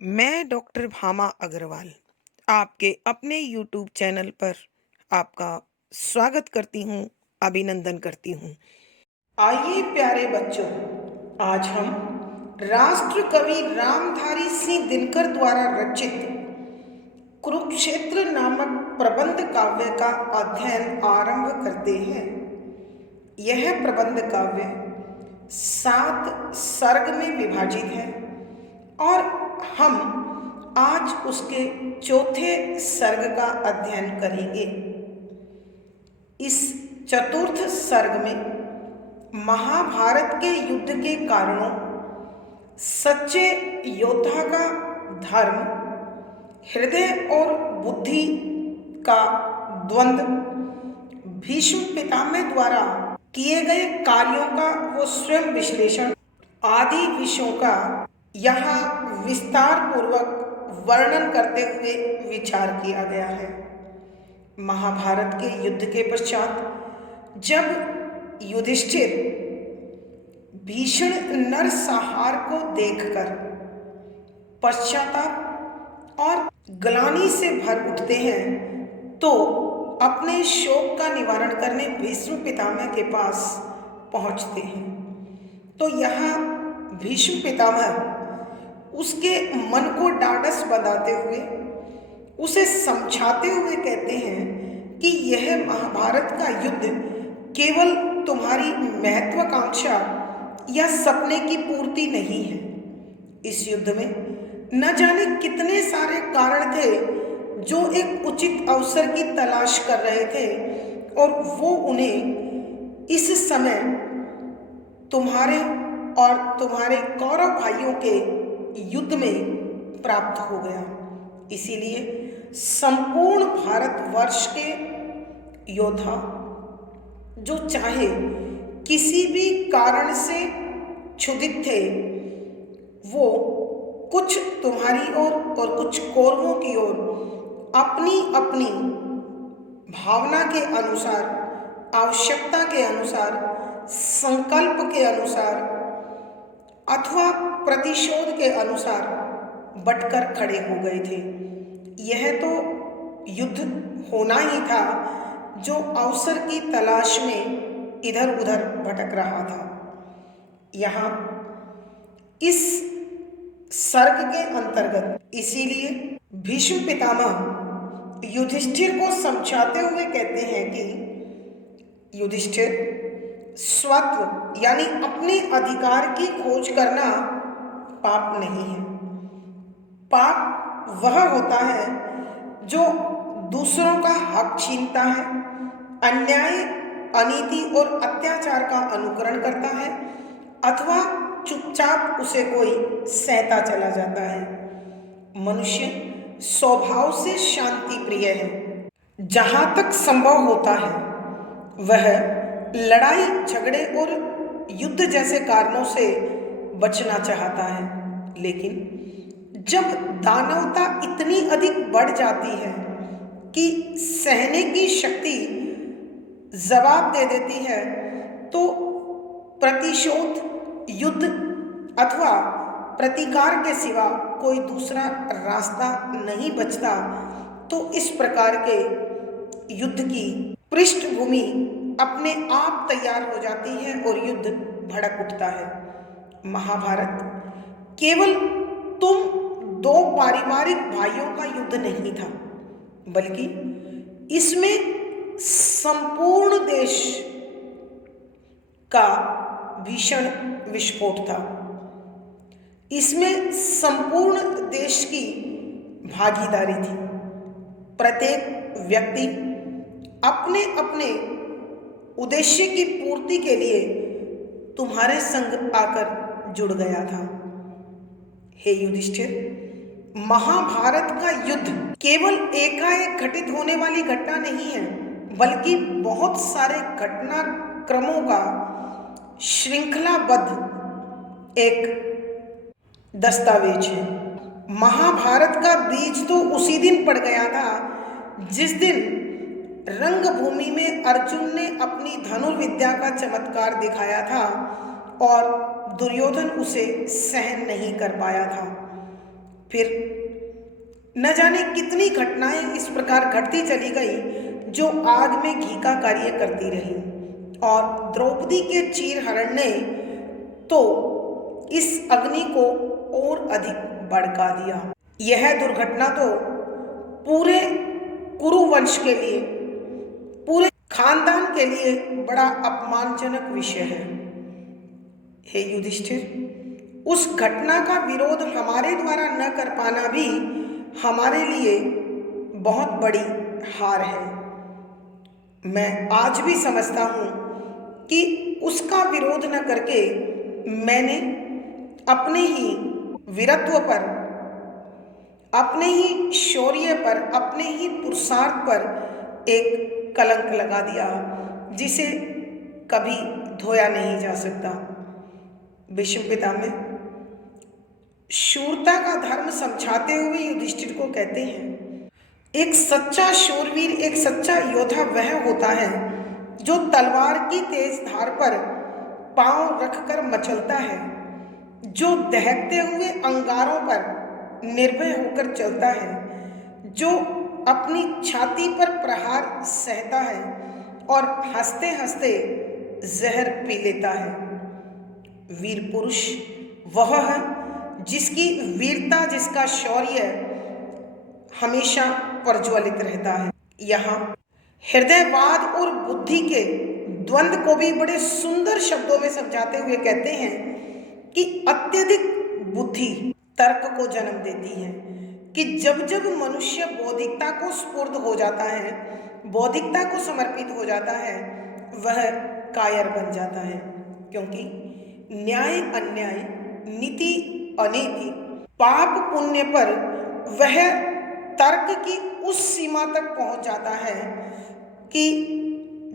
मैं डॉक्टर भामा अग्रवाल आपके अपने यूट्यूब चैनल पर आपका स्वागत करती हूँ, अभिनंदन करती हूँ। आइए प्यारे बच्चों, आज हम राष्ट्र कवि रामधारी सिंह दिनकर द्वारा रचित कुरुक्षेत्र नामक प्रबंध काव्य का अध्ययन आरंभ करते हैं। यह प्रबंध काव्य 7 सर्ग में विभाजित है और हम आज उसके चौथे सर्ग का अध्ययन करेंगे। इस चतुर्थ सर्ग में महाभारत के युद्ध के कारणों, सच्चे योद्धा का धर्म, हृदय और बुद्धि का द्वंद्व, भीष्म पितामह द्वारा किए गए कार्यों का वो स्वयं विश्लेषण आदि विषयों का यहाँ विस्तार पूर्वक वर्णन करते हुए विचार किया गया है। महाभारत के युद्ध के पश्चात जब युधिष्ठिर भीषण नरसंहार को देखकर पश्चाताप और ग्लानि से भर उठते हैं तो अपने शोक का निवारण करने भीष्म पितामह के पास पहुंचते हैं। तो यहाँ भीष्म पितामह उसके मन को ढाढ़स बंधाते हुए, उसे समझाते हुए कहते हैं कि यह महाभारत का युद्ध केवल तुम्हारी महत्वाकांक्षा या सपने की पूर्ति नहीं है। इस युद्ध में न जाने कितने सारे कारण थे जो एक उचित अवसर की तलाश कर रहे थे और वो उन्हें इस समय तुम्हारे और तुम्हारे कौरव भाइयों के युद्ध में प्राप्त हो गया। इसीलिए संपूर्ण भारतवर्ष के योद्धा जो चाहे किसी भी कारण से क्षुधित थे, वो कुछ तुम्हारी ओर और कुछ कौरवों की ओर अपनी अपनी भावना के अनुसार, आवश्यकता के अनुसार, संकल्प के अनुसार अथवा प्रतिशोध के अनुसार बटकर खड़े हो गए थे। यह तो युद्ध होना ही था जो अवसर की तलाश में इधर उधर भटक रहा था। यहाँ इस सर्ग के अंतर्गत इसीलिए भीष्म पितामह युधिष्ठिर को समझाते हुए कहते हैं कि युधिष्ठिर, स्वत्व यानी अपने अधिकार की खोज करना पाप नहीं है। पाप वह होता है जो दूसरों का हक छीनता है, अन्याय, अनीति और अत्याचार का अनुकरण करता है अथवा चुपचाप उसे कोई सहता चला जाता है। मनुष्य स्वभाव से शांति प्रिय है। जहाँ तक संभव होता है वह लड़ाई झगड़े और युद्ध जैसे कारणों से बचना चाहता है, लेकिन जब दानवता इतनी अधिक बढ़ जाती है कि सहने की शक्ति जवाब दे देती है तो प्रतिशोध, युद्ध अथवा प्रतिकार के सिवा कोई दूसरा रास्ता नहीं बचता। तो इस प्रकार के युद्ध की पृष्ठभूमि अपने आप तैयार हो जाती है और युद्ध भड़क उठता है। महाभारत केवल तुम दो पारिवारिक भाइयों का युद्ध नहीं था, बल्कि इसमें संपूर्ण देश का भीषण विस्फोट था। इसमें संपूर्ण देश की भागीदारी थी। प्रत्येक व्यक्ति अपने अपने उद्देश्य की पूर्ति के लिए तुम्हारे संग आकर जुड़ गया था। हे युधिष्ठिर, महाभारत का युद्ध केवल एकाएक घटित होने वाली घटना नहीं है, बल्कि बहुत सारे घटनाक्रमों का श्रृंखलाबद्ध एक दस्तावेज है। महाभारत का बीज तो उसी दिन पड़ गया था जिस दिन रंगभूमि में अर्जुन ने अपनी धनुर्विद्या का चमत्कार दिखाया था और दुर्योधन उसे सहन नहीं कर पाया था। फिर न जाने कितनी घटनाएं इस प्रकार घटती चली गई जो आग में घी का कार्य करती रही, और द्रौपदी के चीरहरण ने तो इस अग्नि को और अधिक भड़का दिया। यह दुर्घटना तो पूरे कुरुवंश के लिए, पूरे खानदान के लिए बड़ा अपमानजनक विषय है। हे युधिष्ठिर, उस घटना का विरोध हमारे द्वारा न कर पाना भी हमारे लिए बहुत बड़ी हार है। मैं आज भी समझता हूँ कि उसका विरोध न करके मैंने अपने ही वीरत्व पर, अपने ही शौर्य पर, अपने ही पुरुषार्थ पर एक कलंक लगा दिया जिसे कभी धोया नहीं जा सकता। भीष्म पितामह शूरता का धर्म समझाते हुए युधिष्ठिर को कहते हैं, एक सच्चा शूरवीर, एक सच्चा योद्धा वह होता है जो तलवार की तेज धार पर पांव रखकर मचलता है, जो दहकते हुए अंगारों पर निर्भय होकर चलता है, जो अपनी छाती पर प्रहार सहता है और हंसते हंसते जहर पी लेता है। वीर पुरुष वह है जिसकी वीरता, जिसका शौर्य हमेशा प्रज्वलित रहता है। यहाँ हृदयवाद और बुद्धि के द्वंद्व को भी बड़े सुंदर शब्दों में समझाते हुए कहते हैं कि अत्यधिक बुद्धि तर्क को जन्म देती है, कि जब जब मनुष्य बौद्धिकता को स्फूर्त हो जाता है, बौद्धिकता को समर्पित हो जाता है, वह कायर बन जाता है। क्योंकि न्याय अन्याय, नीति अनीति, पाप पुण्य पर वह तर्क की उस सीमा तक पहुंच जाता है कि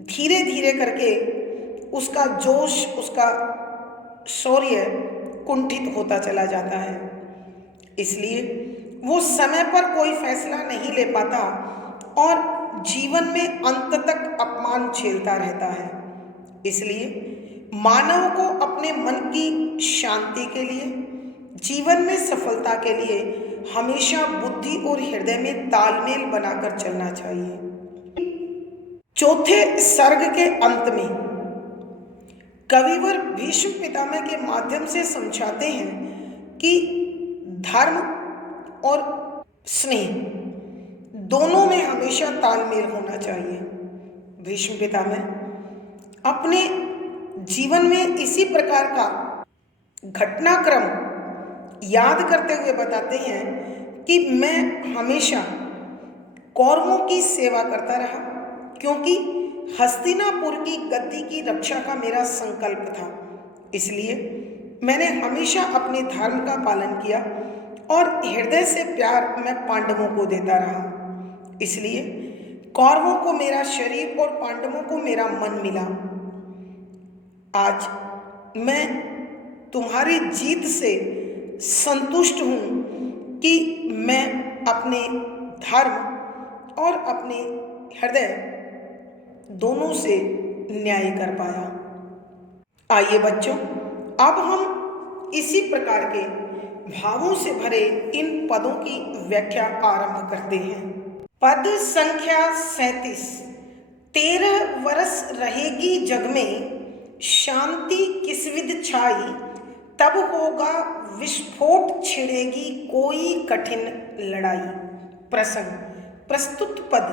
धीरे धीरे करके उसका जोश, उसका शौर्य कुंठित होता चला जाता है। इसलिए वो समय पर कोई फैसला नहीं ले पाता और जीवन में अंत तक अपमान झेलता रहता है। इसलिए मानव को अपने मन की शांति के लिए, जीवन में सफलता के लिए हमेशा बुद्धि और हृदय में तालमेल बनाकर चलना चाहिए। चौथे सर्ग के अंत में कविवर भीष्म पितामह के माध्यम से समझाते हैं कि धर्म और स्नेह दोनों में हमेशा तालमेल होना चाहिए। भीष्म पितामह अपने जीवन में इसी प्रकार का घटनाक्रम याद करते हुए बताते हैं कि मैं हमेशा कौरवों की सेवा करता रहा, क्योंकि हस्तिनापुर की गद्दी की रक्षा का मेरा संकल्प था। इसलिए मैंने हमेशा अपने धर्म का पालन किया और हृदय से प्यार मैं पांडवों को देता रहा। इसलिए कौरवों को मेरा शरीर और पांडवों को मेरा मन मिला। आज मैं तुम्हारी जीत से संतुष्ट हूँ कि मैं अपने धर्म और अपने हृदय दोनों से न्याय कर पाया। आइए बच्चों, अब हम इसी प्रकार के भावों से भरे इन पदों की व्याख्या आरंभ करते हैं। पद संख्या 37। 13 वर्ष रहेगी जग में, शांति किस विध छाई, तब होगा विस्फोट, छिड़ेगी कोई कठिन लड़ाई। प्रसंग। प्रस्तुत पद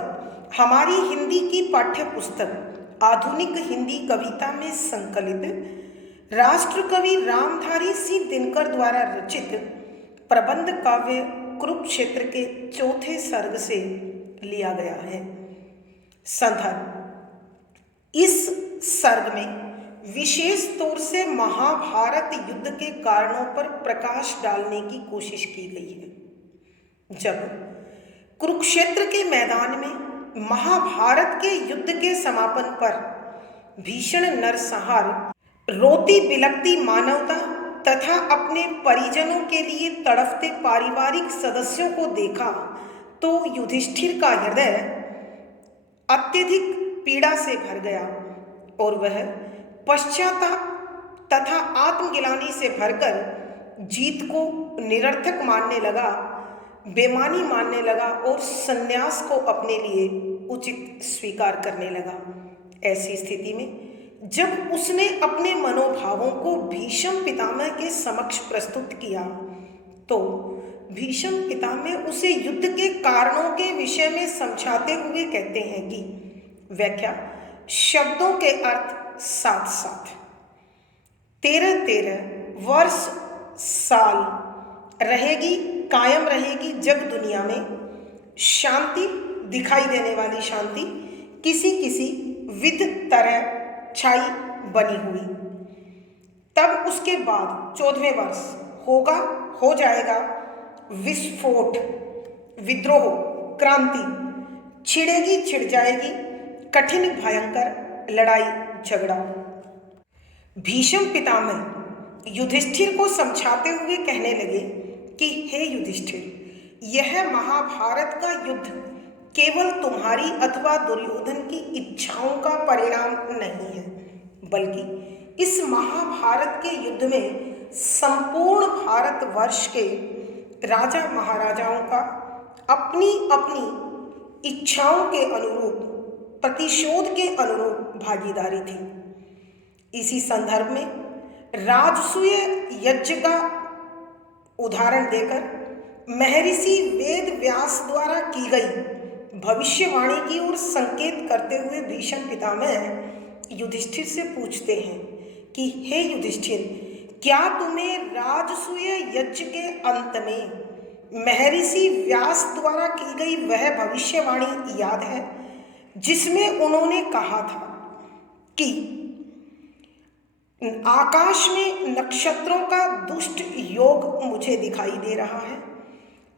हमारी हिंदी की पाठ्य पुस्तक आधुनिक हिंदी कविता में संकलित राष्ट्र कवि रामधारी सिंह दिनकर द्वारा रचित प्रबंध काव्य कुरुक्षेत्र के चौथे सर्ग से लिया गया है। संदर्भ। इस सर्ग में विशेष तौर से महाभारत युद्ध के कारणों पर प्रकाश डालने की कोशिश की गई है। जब कुरुक्षेत्र के मैदान में महाभारत के युद्ध के समापन पर भीषण नरसंहार, रोती बिलखती मानवता तथा अपने परिजनों के लिए तड़फते पारिवारिक सदस्यों को देखा तो युधिष्ठिर का हृदय अत्यधिक पीड़ा से भर गया और वह पश्चाताप तथा आत्मगिलानी से भरकर जीत को निरर्थक मानने लगा बेईमानी मानने लगा और संन्यास को अपने लिए उचित स्वीकार करने लगा। ऐसी स्थिति में जब उसने अपने मनोभावों को भीष्म पितामह के समक्ष प्रस्तुत किया तो भीष्म पितामह उसे युद्ध के कारणों के विषय में समझाते हुए कहते हैं कि व्याख्या शब्दों के अर्थ साथ साथ 13 वर्ष साल रहेगी, कायम रहेगी जग दुनिया में शांति, दिखाई देने वाली शांति किसी किसी विध तरह छाई बनी हुई। तब उसके बाद 14वें वर्ष होगा, हो जाएगा विस्फोट, विद्रोह, क्रांति छिड़ेगी, छिड़ जाएगी, कठिन भयंकर लड़ाई झगड़ा। भीष्म पितामह युधिष्ठिर को समझाते हुए कहने लगे कि हे युधिष्ठिर, यह महाभारत का युद्ध केवल तुम्हारी अथवा दुर्योधन की इच्छाओं का परिणाम नहीं है, बल्कि इस महाभारत के युद्ध में संपूर्ण भारतवर्ष के राजा महाराजाओं का अपनी अपनी इच्छाओं के अनुरूप, प्रतिशोध के अनुरूप भागीदारी थी। इसी संदर्भ में राजसूय यज्ञ का उदाहरण देकर महर्षि वेद व्यास द्वारा की गई भविष्यवाणी की ओर संकेत करते हुए भीष्म पितामह युधिष्ठिर से पूछते हैं कि हे युधिष्ठिर, क्या तुम्हें राजसूय यज्ञ के अंत में महर्षि व्यास द्वारा की गई वह भविष्यवाणी याद है जिसमें उन्होंने कहा था कि आकाश में नक्षत्रों का दुष्ट योग मुझे दिखाई दे रहा है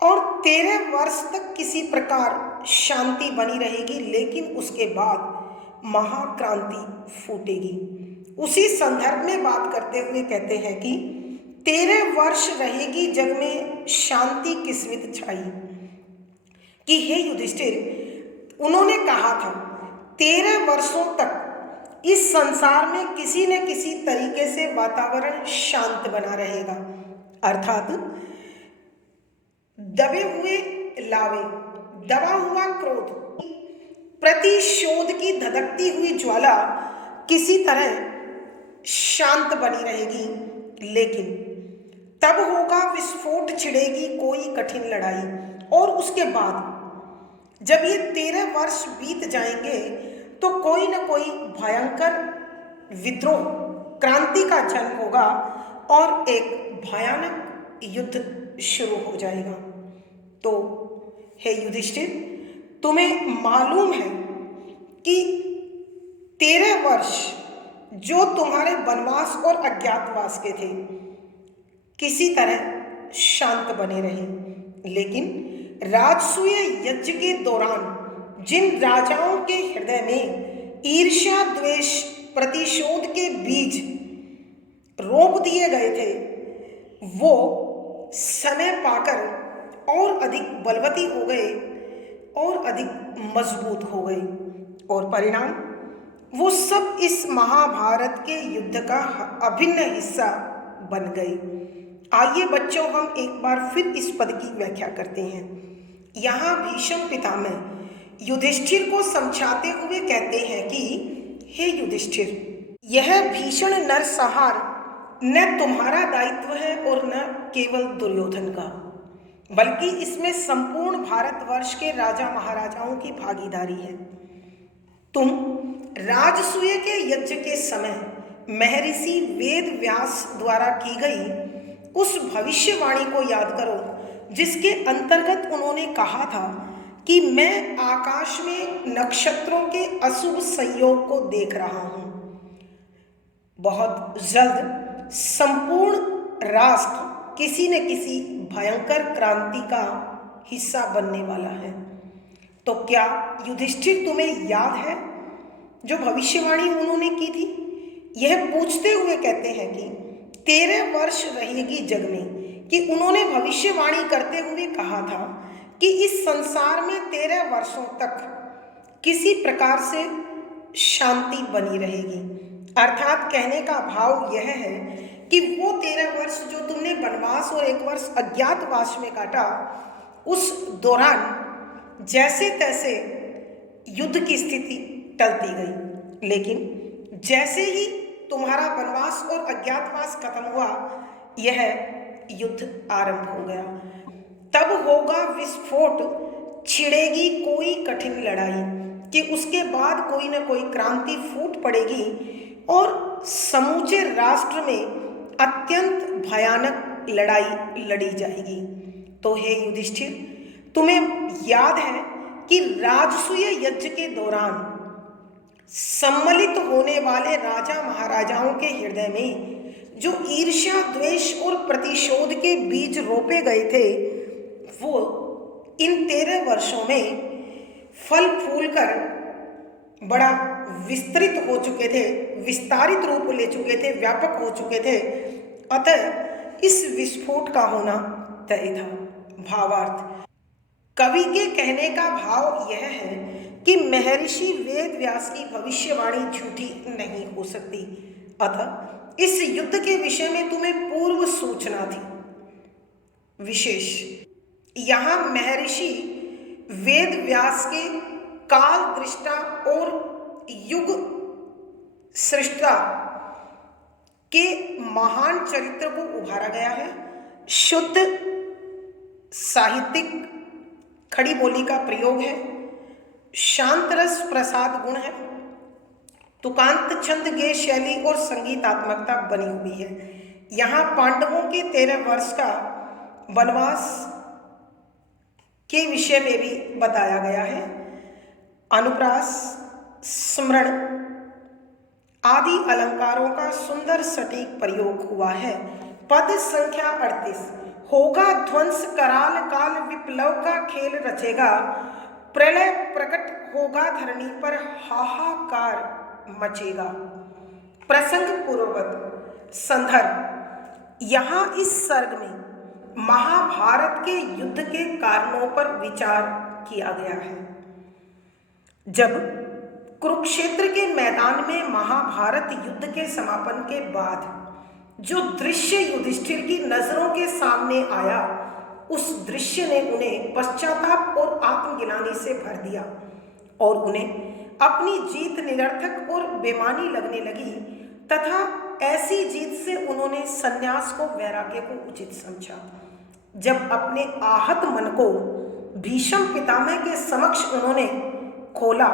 और 13 वर्ष तक किसी प्रकार शांति बनी रहेगी, लेकिन उसके बाद महाक्रांति फूटेगी। उसी संदर्भ में बात करते हुए कहते हैं कि 13 वर्ष रहेगी जग में शांति किस्मत छाई। कि हे युधिष्ठिर, उन्होंने कहा था 13 वर्षों तक इस संसार में किसी न किसी तरीके से वातावरण शांत बना रहेगा, अर्थात दबे हुए लावे, दबा हुआ क्रोध, प्रतिशोध की धधकती हुई ज्वाला किसी तरह शांत बनी रहेगी, लेकिन तब होगा विस्फोट, छिड़ेगी कोई कठिन लड़ाई। और उसके बाद जब ये 13 वर्ष बीत जाएंगे तो कोई न कोई भयंकर विद्रोह, क्रांति का जन्म होगा और एक भयानक युद्ध शुरू हो जाएगा। तो हे युधिष्ठिर, तुम्हें मालूम है कि 13 वर्ष जो तुम्हारे वनवास और अज्ञातवास के थे किसी तरह शांत बने रहे, लेकिन राजसूय यज्ञ के दौरान जिन राजाओं के हृदय में ईर्ष्या, द्वेष, प्रतिशोध के बीज रोप दिए गए थे, वो समय पाकर और अधिक बलवती हो गए और अधिक मजबूत हो गए और परिणाम वो सब इस महाभारत के युद्ध का अभिन्न हिस्सा बन गए। आइए बच्चों, हम एक बार फिर इस पद की व्याख्या करते हैं। यहाँ भीष्म पितामह युधिष्ठिर को समझाते हुए कहते हैं कि हे युधिष्ठिर, यह भीषण नरसंहार न तुम्हारा दायित्व है और न केवल दुर्योधन का, बल्कि इसमें संपूर्ण भारतवर्ष के राजा महाराजाओं की भागीदारी है। तुम राजसूय के यज्ञ के समय महर्षि वेद व्यास द्वारा की गई उस भविष्यवाणी को याद करो जिसके अंतर्गत उन्होंने कहा था कि मैं आकाश में नक्षत्रों के अशुभ संयोग को देख रहा हूं। बहुत जल्द संपूर्ण राष्ट्र किसी न किसी भयंकर क्रांति का हिस्सा बनने वाला है। तो क्या युधिष्ठिर तुम्हें याद है जो भविष्यवाणी उन्होंने की थी? यह पूछते हुए कहते हैं कि 13 वर्ष रहेगी जग में, कि उन्होंने भविष्यवाणी करते हुए कहा था कि इस संसार में 13 वर्षों तक किसी प्रकार से शांति बनी रहेगी। अर्थात कहने का भाव यह है कि वो 13 वर्ष जो तुमने वनवास और 1 वर्ष अज्ञातवास में काटा, उस दौरान जैसे तैसे युद्ध की स्थिति टलती गई, लेकिन जैसे ही तुम्हारा वनवास और अज्ञातवास खत्म हुआ, यह युद्ध आरंभ हो गया। तब होगा विस्फोट, छिड़ेगी कोई कठिन लड़ाई, कि उसके बाद कोई ना कोई क्रांति फूट पड़ेगी और समूचे राष्ट्र में अत्यंत भयानक लड़ाई लड़ी जाएगी। तो हे युधिष्ठिर, तुम्हें याद है कि राजसूय यज्ञ के दौरान सम्मिलित होने वाले राजा महाराजाओं के हृदय में जो ईर्ष्या, द्वेष और प्रतिशोध के बीज रोपे गए थे, वो इन 13 वर्षों में फल फूल कर बड़ा विस्तृत हो चुके थे, विस्तारित रूप ले चुके थे, व्यापक हो चुके थे। अतः इस विस्फोट का होना तय था। भावार्थ, कवि के कहने का भाव यह है कि महर्षि वेद व्यास की भविष्यवाणी झूठी नहीं हो सकती। अतः इस युद्ध के विषय में तुम्हें पूर्व सूचना थी। विशेष यहाँ महर्षि वेद व्यास के काल दृष्टा और युग सृष्टा के महान चरित्र को उभारा गया है। शुद्ध साहित्यिक खड़ी बोली का प्रयोग है, शांत रस प्रसाद गुण है, तुकांत छंद गे शैली और संगीतात्मकता बनी हुई है। यहाँ पांडवों के 13 वर्ष का वनवास के विषय में भी बताया गया है। अनुप्रास, स्मरण आदि अलंकारों का सुंदर सटीक प्रयोग हुआ है। पद संख्या 38, होगा ध्वंस कराल काल, विप्लव का खेल रचेगा, प्रलय प्रकट होगा धरणी पर, हाहाकार मचेगा। प्रसंग पूर्ववत संदर्भ, यहाँ इस सर्ग में महाभारत के युद्ध के कारणों पर विचार किया गया है। जब कुरुक्षेत्र के मैदान में महाभारत युद्ध के समापन के बाद जो दृश्य युधिष्ठिर की नजरों के सामने आया, उस दृश्य ने उन्हें पश्चाताप और आत्मग्लानि से भर दिया और उन्हें अपनी जीत निरर्थक और बेमानी लगने लगी, तथा ऐसी जीत से उन्होंने संन्यास को, वैराग्य को उचित समझा। जब अपने आहत मन को भीष्म पितामह के समक्ष उन्होंने खोला,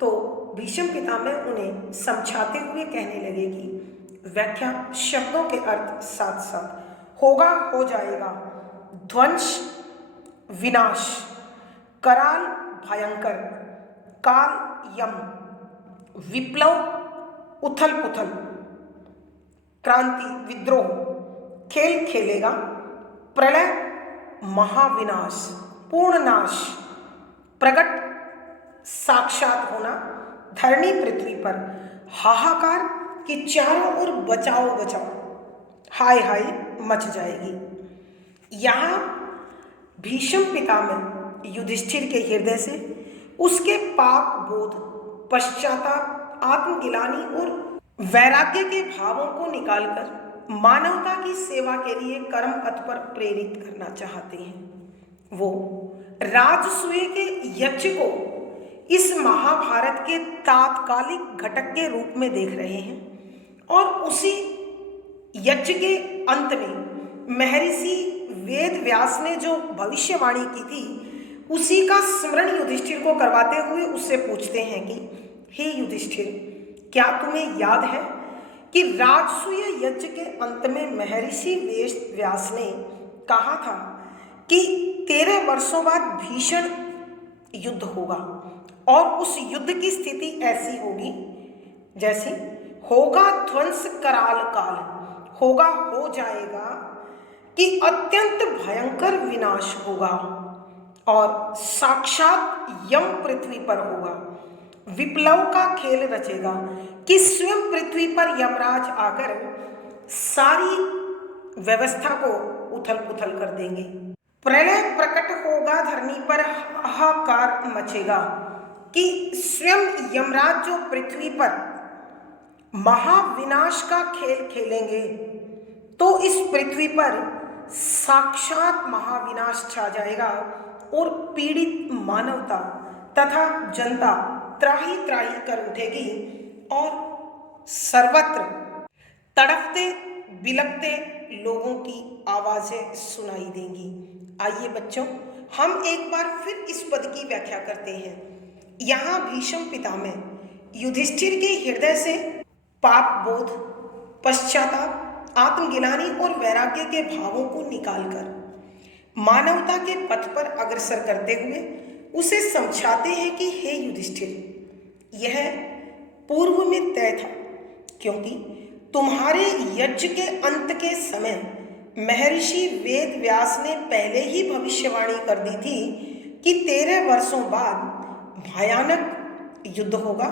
तो भीष्म पितामह उन्हें समझाते हुए कहने लगे कि व्याख्या शब्दों के अर्थ साथ साथ, होगा हो जाएगा, ध्वंस विनाश, कराल भयंकर, काल यम, विप्लव उथल पुथल, क्रांति विद्रोह, खेल खेलेगा, प्रलय महाविनाश, पूर्ण नाश, प्रकट साक्षात होना, धरणी पृथ्वी पर हाहाकार कि चारों ओर बचाओ बचाओ, हाय हाय मच जाएगी। यहाँ भीष्म पितामह युधिष्ठिर के हृदय से उसके पाप बोध, पश्चाताप, आत्मग्लानि और वैराग्य के भावों को निकालकर मानवता की सेवा के लिए कर्म पथ पर प्रेरित करना चाहते हैं। वो राजसूय के यज्ञ को इस महाभारत के तात्कालिक घटक के रूप में देख रहे हैं और उसी यज्ञ के अंत में महर्षि वेद व्यास ने जो भविष्यवाणी की थी, उसी का स्मरण युधिष्ठिर को करवाते हुए उससे पूछते हैं कि हे युधिष्ठिर, क्या तुम्हें याद है कि राजसूय यज्ञ के अंत में महर्षि वेद व्यास ने कहा था कि 13 वर्षों बाद भीषण युद्ध होगा और उस युद्ध की स्थिति ऐसी होगी जैसे होगा ध्वंस कराल काल, होगा हो जाएगा कि अत्यंत भयंकर विनाश होगा और साक्षात यम पृथ्वी पर होगा, विप्लव का खेल रचेगा कि स्वयं पृथ्वी पर यमराज आकर सारी व्यवस्था को उथल पुथल कर देंगे। प्रलय प्रकट होगा धरणी पर, हाहाकार मचेगा कि स्वयं यमराज जो पृथ्वी पर महाविनाश का खेल खेलेंगे, तो इस पृथ्वी पर साक्षात महाविनाश छा जाएगा और पीड़ित मानवता तथा जनता त्राही त्राही कर उठेगी और सर्वत्र तड़पते बिलखते लोगों की आवाजें सुनाई देंगी। आइए बच्चों, हम एक बार फिर इस पद की व्याख्या करते हैं। यहाँ भीष्म पितामह युधिष्ठिर के हृदय से पाप बोध, पश्चाताप, आत्मगिलानी और वैराग्य के भावों को निकालकर मानवता के पथ पर अग्रसर करते हुए उसे समझाते हैं कि हे युधिष्ठिर, यह पूर्व में तय था, क्योंकि तुम्हारे यज्ञ के अंत के समय महर्षि वेद व्यास ने पहले ही भविष्यवाणी कर दी थी कि 13 वर्षों बाद भयानक युद्ध होगा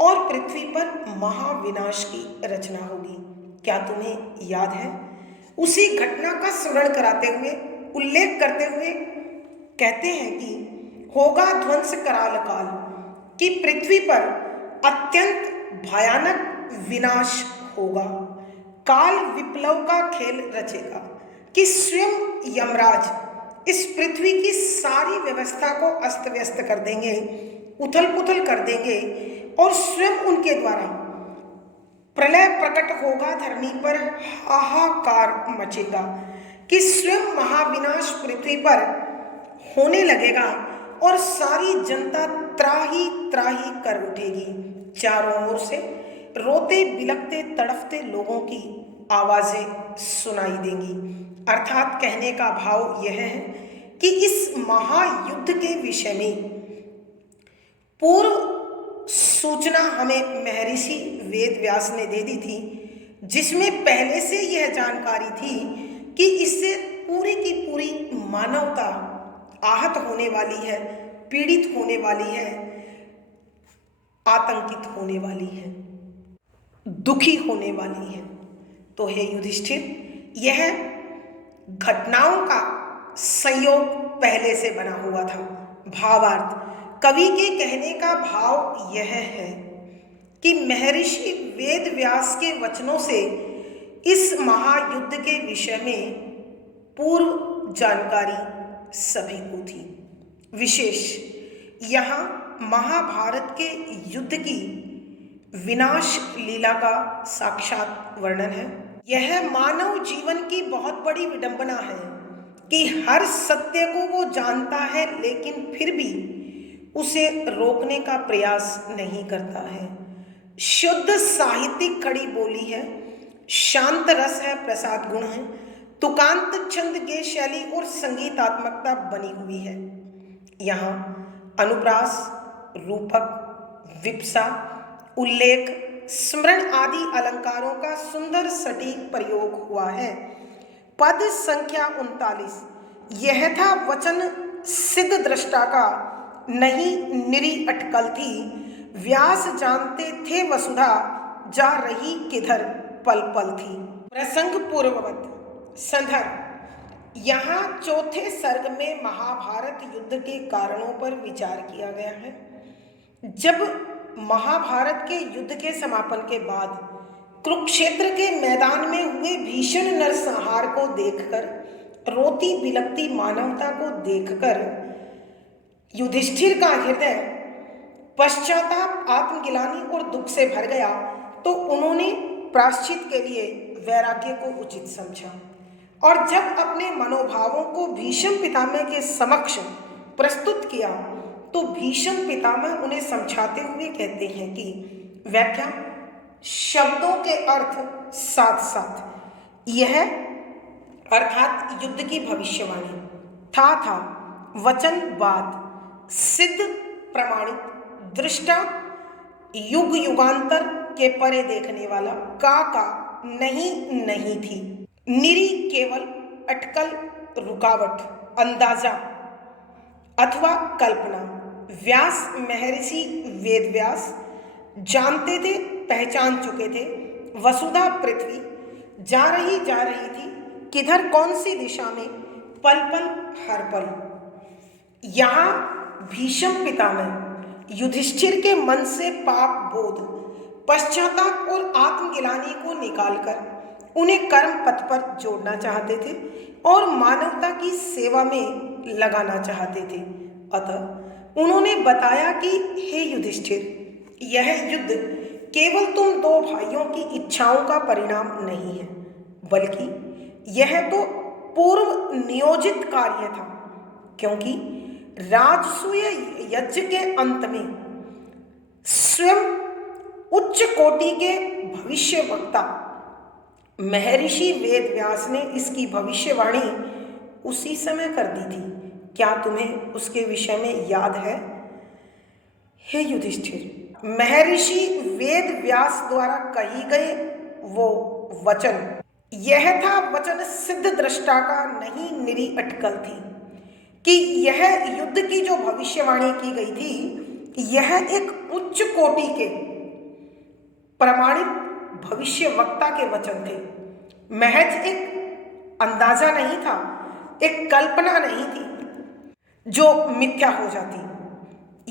और पृथ्वी पर महाविनाश की रचना होगी। क्या तुम्हें याद है? उसी घटना का स्मरण कराते हुए, उल्लेख करते हुए कहते हैं कि होगा ध्वंस कराल काल, कि पृथ्वी पर अत्यंत भयानक विनाश होगा। काल विप्लव का खेल रचेगा कि स्वयं यमराज इस पृथ्वी की सारी व्यवस्था को अस्त व्यस्त कर देंगे, उथल पुथल कर देंगे और स्वयं उनके द्वारा प्रलय प्रकट होगा, धरनी पर हाहाकार मचेगा कि स्वयं महाविनाश पृथ्वी पर होने लगेगा और सारी जनता त्राही त्राही कर उठेगी। चारों ओर से रोते बिलखते तड़पते लोगों की आवाजें सुनाई देंगी। अर्थात कहने का भाव यह है कि इस महायुद्ध के विषय में पूर्व सूचना हमें महर्षि वेद व्यास ने दे दी थी, जिसमें पहले से यह जानकारी थी कि इससे पूरी की पूरी मानवता आहत होने वाली है, पीड़ित होने वाली है, आतंकित होने वाली है, दुखी होने वाली है। तो हे युधिष्ठिर, यह घटनाओं का संयोग पहले से बना हुआ था। भावार्थ, कवि के कहने का भाव यह है कि महर्षि वेद व्यास के वचनों से इस महायुद्ध के विषय में पूर्व जानकारी सभी को थी। विशेष यहाँ महाभारत के युद्ध की विनाश लीला का साक्षात वर्णन है। यह मानव जीवन की बहुत बड़ी विडंबना है कि हर सत्य को वो जानता है, लेकिन फिर भी उसे रोकने का प्रयास नहीं करता है। शुद्ध साहित्यिक खड़ी बोली है, शांत रस है, प्रसाद गुण है, तुकांत छंद गे शैली और संगीतात्मकता बनी हुई है। यहाँ अनुप्रास, रूपक, विप्सा, उल्लेख, स्मरण आदि अलंकारों का सुंदर सटीक प्रयोग हुआ है। पद संख्या 39, यह था वचन सिद्ध दृष्टा का, नहीं निरी अटकल थी। व्यास जानते थे वसुधा, जा रही किधर पल पल थी। प्रसंग पूर्ववत संदर्भ, यहाँ चौथे सर्ग में महाभारत युद्ध के कारणों पर विचार किया गया है। जब महाभारत के युद्ध के समापन के बाद कुरुक्षेत्र के मैदान में हुए भीषण नरसंहार को देखकर, रोती बिलखती मानवता को देखकर युधिष्ठिर का हृदय पश्चाताप, आत्मगिलानी और दुख से भर गया, तो उन्होंने प्रायश्चित के लिए वैराग्य को उचित समझा और जब अपने मनोभावों को भीष्म पितामह के समक्ष प्रस्तुत किया, तो भीष्म पितामह उन्हें समझाते हुए कहते हैं कि व्याख्या, शब्दों के अर्थ साथ साथ यह अर्थात युद्ध की भविष्यवाणी, था वचन बाद, सिद्ध प्रमाणित, दृष्टा, युग युगांतर के परे देखने वाला, का नहीं थी, निरी केवल अटकल, रुकावट, अंदाजा अथवा कल्पना। व्यास महर्षि वेद व्यास जानते थे, पहचान चुके थे, वसुधा पृथ्वी जा रही थी, किधर कौन सी दिशा में, पल पल हर पल। यहाँ भीष्म पितामह युधिष्ठिर के मन से पाप बोध, पश्चाताप और आत्मगिलानी को निकालकर उन्हें कर्म पथ पर जोड़ना चाहते थे, और मानवता की सेवा में लगाना चाहते थे। अतः उन्होंने बताया कि हे युधिष्ठिर, यह युद्ध केवल तुम दो भाइयों की इच्छाओं का परिणाम नहीं है, बल्कि यह तो पूर्व नियोजित कार्य था, क्योंकि राजसूय यज्ञ के अंत में स्वयं उच्च कोटि के भविष्य वक्ता महर्षि वेद व्यास ने इसकी भविष्यवाणी उसी समय कर दी थी। क्या तुम्हें उसके विषय में याद है? हे युधिष्ठिर, महर्षि वेद व्यास द्वारा कही गए वो वचन, यह था वचन सिद्ध दृष्टा का, नहीं निरी अटकल थी, कि यह युद्ध की जो भविष्यवाणी की गई थी, यह एक उच्च कोटि के प्रमाणित भविष्य वक्ता के वचन थे। महज एक अंदाजा नहीं था, एक कल्पना नहीं थी जो मिथ्या हो जाती,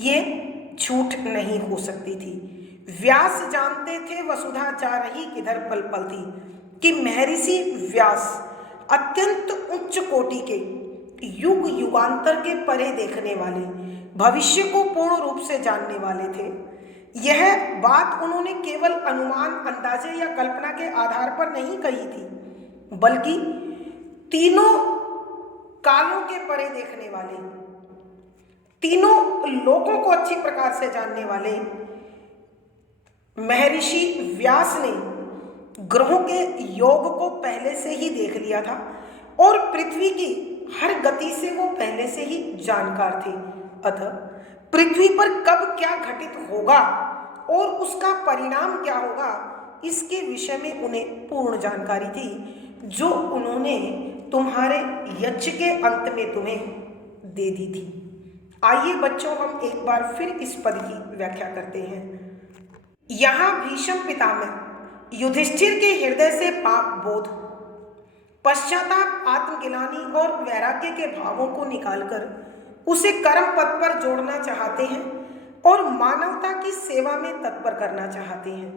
ये झूठ नहीं हो सकती थी। व्यास जानते थे वसुधा जा रही किधर पल पल थी, कि महर्षि व्यास अत्यंत उच्च कोटि के, युग युगांतर के परे देखने वाले, भविष्य को पूर्ण रूप से जानने वाले थे। यह बात उन्होंने केवल अनुमान, अंदाजे या कल्पना के आधार पर नहीं कही थी, बल्कि तीनों कालों के परे देखने वाले, तीनों लोकों को अच्छी प्रकार से जानने वाले महर्षि व्यास ने ग्रहों के योग को पहले से ही देख लिया था और पृथ्वी की हर गति से वो पहले से ही जानकार थे। अतः पृथ्वी पर कब क्या घटित होगा और उसका परिणाम क्या होगा, इसके विषय में उन्हें पूर्ण जानकारी थी, जो उन्होंने तुम्हारे यज्ञ के अंत में तुम्हें दे दी थी। आइए बच्चों, हम एक बार फिर इस पद की व्याख्या करते हैं। यहाँ भीष्म पितामह युधिष्ठिर के हृदय से पाप बोध, पश्चाताप, आत्मग्लानि और वैराग्य के भावों को निकालकर उसे कर्म पद पर जोड़ना चाहते हैं और मानवता की सेवा में तत्पर करना चाहते हैं।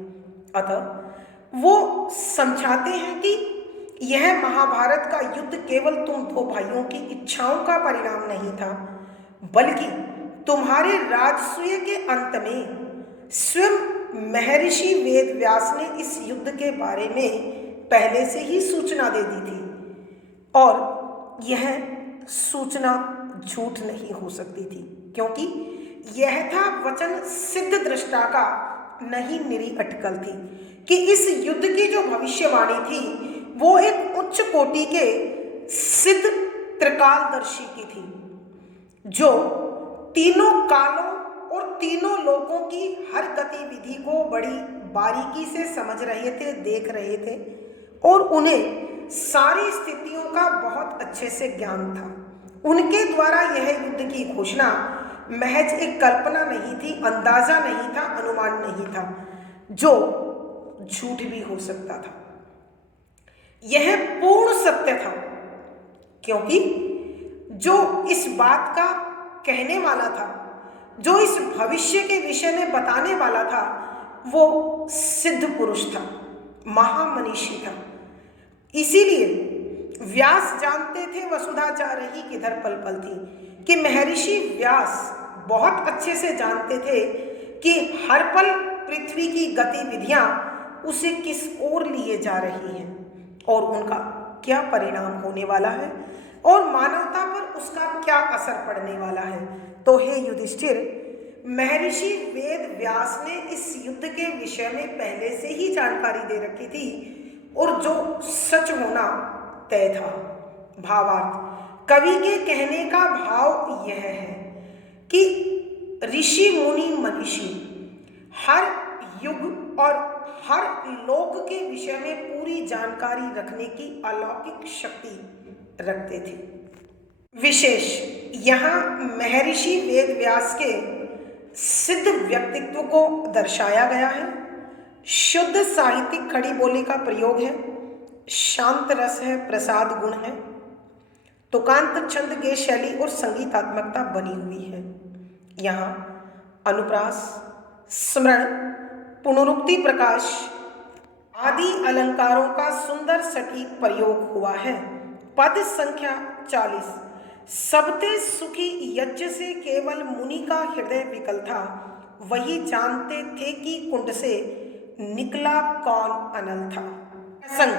अतः वो समझाते हैं कि यह महाभारत का युद्ध केवल तुम दो भाइयों की इच्छाओं का परिणाम नहीं था, बल्कि तुम्हारे राजसूय के अंत में स्वयं महर्षि वेद व्यास ने इस युद्ध के बारे में पहले से ही सूचना दे दी थी, और यह सूचना झूठ नहीं हो सकती थी, क्योंकि यह था वचन सिद्ध दृष्टा का, नहीं निरी अटकल थी, कि इस युद्ध की जो भविष्यवाणी थी वो एक उच्च कोटि के सिद्ध त्रिकालदर्शी की थी, जो तीनों कालों और तीनों लोकों की हर गतिविधि को बड़ी बारीकी से समझ रहे थे, देख रहे थे, और उन्हें सारी स्थितियों का बहुत अच्छे से ज्ञान था। उनके द्वारा यह युद्ध की घोषणा महज एक कल्पना नहीं थी, अंदाजा नहीं था, अनुमान नहीं था, जो झूठ भी हो सकता था। यह पूर्ण सत्य था, क्योंकि जो इस बात का कहने वाला था, जो इस भविष्य के विषय में बताने वाला था, वो सिद्ध पुरुष था, महामनीषी था। इसीलिए व्यास जानते थे वसुधा जा रही किधर पल पल थी, कि महर्षि व्यास बहुत अच्छे से जानते थे कि हर पल पृथ्वी की गतिविधियां उसे किस ओर लिए जा रही हैं और उनका क्या परिणाम होने वाला है और मानवता पर उसका क्या असर पड़ने वाला है। तो हे युधिष्ठिर, महर्षि वेद व्यास ने इस युद्ध के विषय में पहले से ही जानकारी दे रखी थी, और जो सच होना तय था। भावार्थ, कवि के कहने का भाव यह है कि ऋषि मुनि मनीषी हर युग और हर लोक के विषय में पूरी जानकारी रखने की अलौकिक शक्ति रखते थे। विशेष यहाँ महर्षि वेद व्यास के सिद्ध व्यक्तित्व को दर्शाया गया है। शुद्ध साहित्यिक खड़ी बोली का प्रयोग है, शांत रस है, प्रसाद गुण है, तुकांत छंद गे शैली और संगीतात्मकता बनी हुई है। यहाँ अनुप्रास, स्मरण, पुनरुक्ति, प्रकाश आदि अलंकारों का सुंदर सटीक प्रयोग हुआ है पद संख्या 40। सबते सुखी यज्ञ से केवल मुनि का हृदय विकल था, वही जानते थे कि कुंड से निकला कौन अनल था। प्रसंग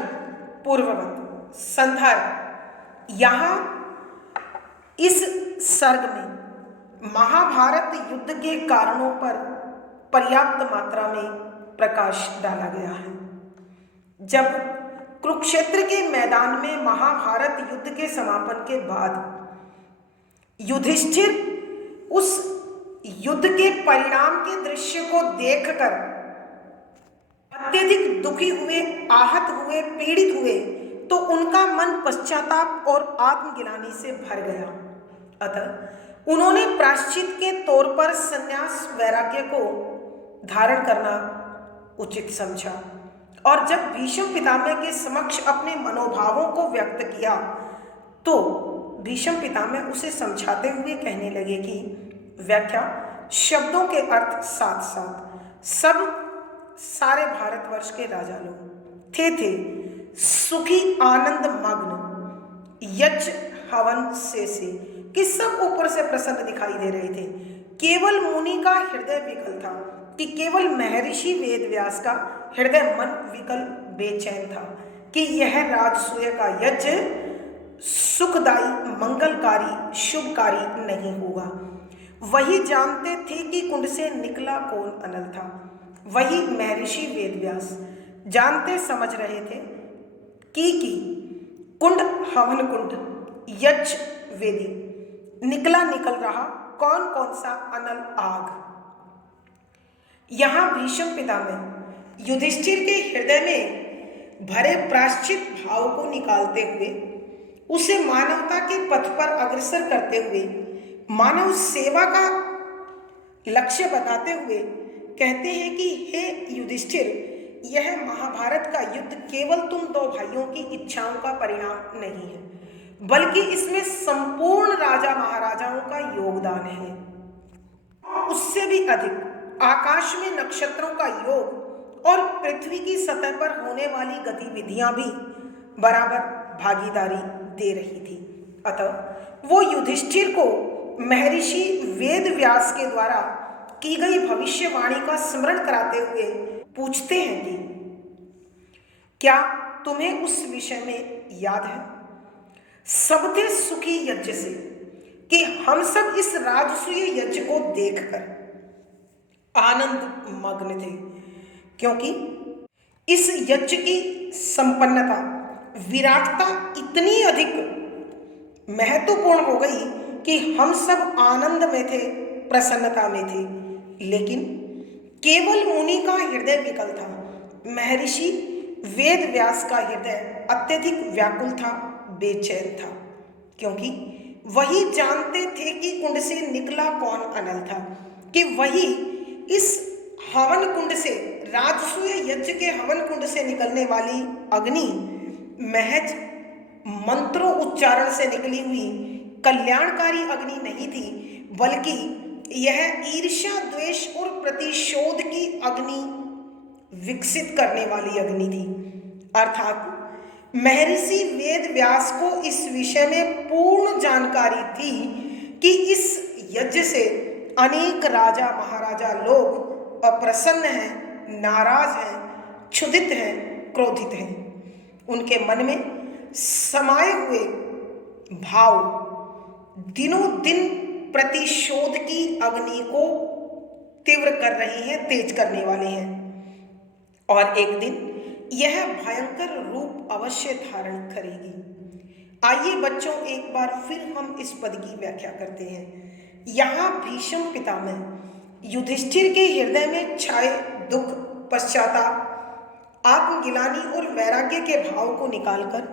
पूर्ववत। संदर्भ, यहाँ इस सर्ग में महाभारत युद्ध के कारणों पर पर्याप्त मात्रा में प्रकाश डाला गया है। जब कुरुक्षेत्र के मैदान में महाभारत युद्ध के समापन के बाद युधिष्ठिर उस युद्ध के परिणाम के दृश्य को देखकर अत्यधिक दुखी हुए, आहत हुए, पीड़ित हुए, तो उनका मन पश्चाताप और आत्मग्लानि से भर गया। अतः उन्होंने प्रायश्चित के तौर पर संन्यास वैराग्य को धारण करना उचित समझा, और जब भीष्म पितामह के समक्ष अपने मनोभावों को व्यक्त किया तो भीष्म पितामह उसे समझाते हुए कहने लगे कि व्याख्या शब्दों के अर्थ साथ साथ सब सारे भारतवर्ष के राजा लोग थे सुखी आनंद मग्न यज्ञ हवन से कि सब ऊपर से प्रसन्न दिखाई दे रहे थे। केवल मुनि का हृदय विकल था, कि केवल महर्षि वेदव्यास का हृदय मन विकल बेचैन था कि यह राजसूय का यज्ञ सुखदायी, मंगलकारी, शुभकारी नहीं होगा। वही जानते थे कि कुंड से निकला कौन अनल था। वही महर्षि वेदव्यास जानते समझ रहे थे कि कुंड हवन कुंड, यज्ञ वेदी, निकल रहा कौन कौन सा अनल आग। यहाँ भीष्म पितामह युधिष्ठिर के हृदय में भरे प्रायश्चित भाव को निकालते हुए, उसे मानवता के पथ पर अग्रसर करते हुए, मानव सेवा का लक्ष्य बताते हुए कहते हैं कि हे युधिष्ठिर, यह महाभारत का युद्ध केवल तुम दो भाइयों की इच्छाओं का परिणाम नहीं है, बल्कि इसमें संपूर्ण राजा महाराजाओं का योगदान है। उससे भी अधिक आकाश में नक्षत्रों का योग और पृथ्वी की सतह पर होने वाली गतिविधियां भी बराबर भागीदारी दे रही थी। अतः वो युधिष्ठिर को महर्षि वेदव्यास के द्वारा की गई भविष्यवाणी का स्मरण कराते हुए पूछते हैं कि क्या तुम्हें उस विषय में याद है, सबते सुखी यज्ञ से, कि हम सब इस राजसूय यज्ञ को देखकर आनंद मग्न थे, क्योंकि इस यज्ञ की संपन्नता, विराटता इतनी अधिक महत्वपूर्ण हो गई कि हम सब आनंद में थे, प्रसन्नता में थे। लेकिन केवल मुनि का हृदय विकल था, महर्षि वेदव्यास का हृदय अत्यधिक व्याकुल था, बेचैन था, क्योंकि वही जानते थे कि कुंड से निकला कौन अनल था, कि वही इस हवन कुंड से, राजसूय यज्ञ के हवन कुंड से निकलने वाली अग्नि महज मंत्रों उच्चारण से निकली हुई कल्याणकारी अग्नि नहीं थी, बल्कि यह ईर्ष्या, द्वेष और प्रतिशोध की अग्नि विकसित करने वाली अग्नि थी। अर्थात महर्षि वेदव्यास को इस विषय में पूर्ण जानकारी थी कि इस यज्ञ से अनेक राजा महाराजा लोग अप्रसन्न हैं, नाराज हैं, क्षुधित हैं, क्रोधित हैं। उनके मन में समाये हुए भाव दिनों दिन प्रतिशोध की अग्नि को तीव्र कर रही हैं, तेज करने वाले हैं, और एक दिन यह भयंकर रूप अवश्य धारण करेगी। आइए बच्चों, एक बार फिर हम इस पद की व्याख्या करते हैं। यहाँ भीष्म पितामह युधिष्ठिर के हृदय में छाए दुख, पश्चाताप, आत्मग्लानि और वैराग्य के भाव को निकालकर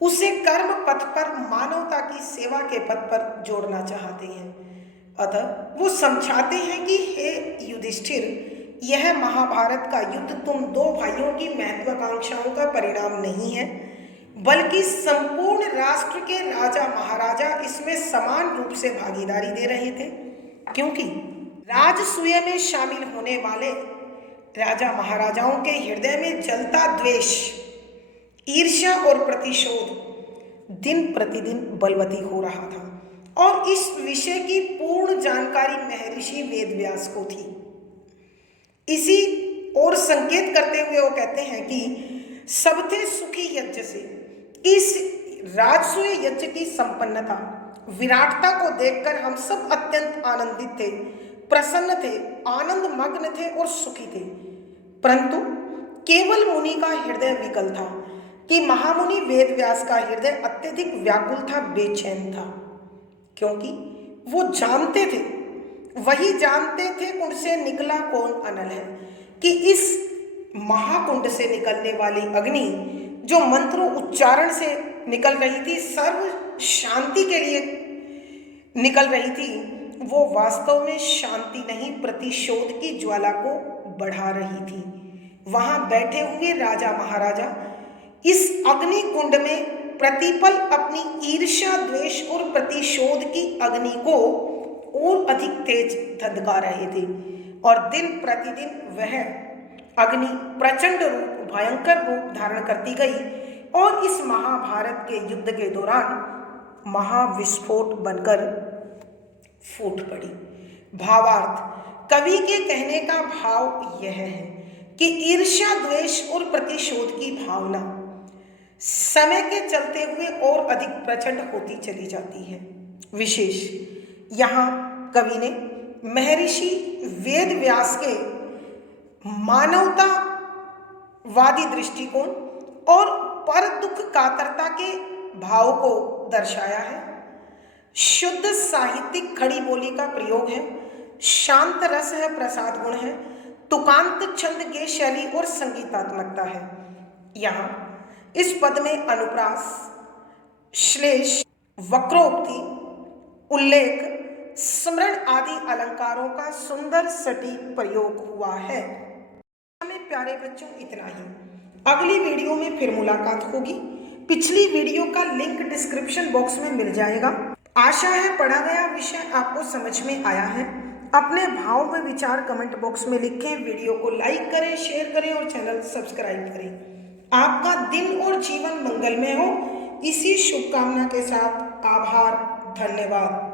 उसे कर्म पथ पर, मानवता की सेवा के पथ पर जोड़ना चाहते हैं। अतः वो समझाते हैं कि हे युधिष्ठिर, यह महाभारत का युद्ध तुम दो भाइयों की महत्वाकांक्षाओं का परिणाम नहीं है, बल्कि संपूर्ण राष्ट्र के राजा महाराजा इसमें समान रूप से भागीदारी दे रहे थे, क्योंकि राजसूय में शामिल होने वाले राजा महाराजाओं के हृदय में जलता द्वेष, ईर्ष्या और प्रतिशोध दिन प्रतिदिन बलवती हो रहा था और इस विषय की पूर्ण जानकारी महर्षि वेदव्यास को थी। इसी और संकेत करते हुए वो कहते हैं कि सबथे सुखी यज्ञ से इस राजसूय यज्ञ की संपन्नता विराटता को देखकर हम सब अत्यंत आनंदित थे, प्रसन्न थे, आनंद मग्न थे और सुखी थे। परंतु केवल मुनि का हृदय विकल था कि महामुनि वेदव्यास का हृदय अत्यधिक व्याकुल था, बेचैन था, क्योंकि वो जानते थे, वही जानते थे कुंड से निकला कौन अनल है, कि इस महाकुंड से निकलने वाली अग्नि जो मंत्रों उच्चारण से निकल रही थी, सर्व शांति के लिए निकल रही थी, वो वास्तव में शांति नहीं, प्रतिशोध की ज्वाला को बढ़ा रही थी। वहां बैठे हुए राजा महाराजा इस अग्नि कुंड में प्रतिपल अपनी ईर्ष्या, द्वेष और प्रतिशोध की अग्नि को और अधिक तेज धधका रहे थे और दिन प्रतिदिन वह अग्नि प्रचंड रूप, भयंकर रूप धारण करती गई और इस महाभारत के युद्ध के दौरान महाविस्फोट बनकर फूट पड़ी। भावार्थ, कवि के कहने का भाव यह है कि ईर्ष्या, द्वेष और प्रतिशोध की भावना समय के चलते हुए और अधिक प्रचंड होती चली जाती है। विशेष यहाँ कवि ने महर्षि वेदव्यास के मानवतावादी दृष्टिकोण और पर दुख कातरता के भाव को दर्शाया है। शुद्ध साहित्यिक खड़ी बोली का प्रयोग है, शांत रस है, प्रसाद गुण है, तुकांत छंद गे शैली और संगीतात्मकता है। यहाँ इस पद में अनुप्रास, श्लेष, वक्रोक्ति, उल्लेख, स्मरण आदि अलंकारों का सुंदर सटीक प्रयोग हुआ है। हमें प्यारे बच्चों इतना ही। अगली वीडियो में फिर मुलाकात होगी। पिछली वीडियो का लिंक डिस्क्रिप्शन बॉक्स में मिल जाएगा। आशा है पढ़ा गया विषय आपको समझ में आया है। अपने भाव व विचार कमेंट बॉक्स में लिखें, वीडियो को लाइक करें, शेयर करें और चैनल सब्सक्राइब करें। आपका दिन और जीवन मंगलमय हो, इसी शुभकामना के साथ आभार, धन्यवाद।